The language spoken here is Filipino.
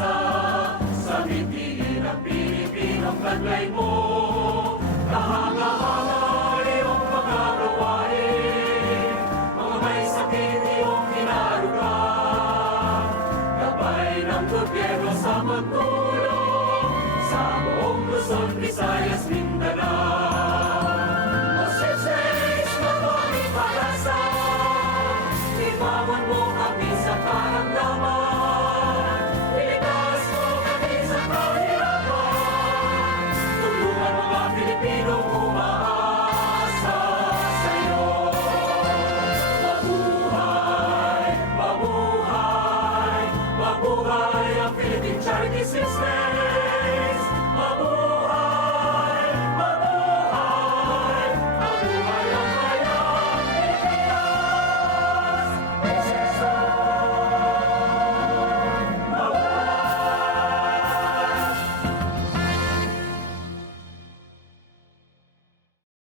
pag-asa. Sa bitiin ng Pilipinong taglay mo, kahanga-hanga iyong mga gawain, mga may sakit iyong kinaruga. Gabay ng gobyerno sa pagtulong sa buong Luzon, Visayas, Mindanao. O Sipseis, mabuting pag-asa, ipawan mo kami sa karamdaman, iligtas mo kami sa kahirapan, tulungan mga Pilipinong umaasa sa'yo. Mabuhay, mabuhay, mabuhay ang Philippine Charity System.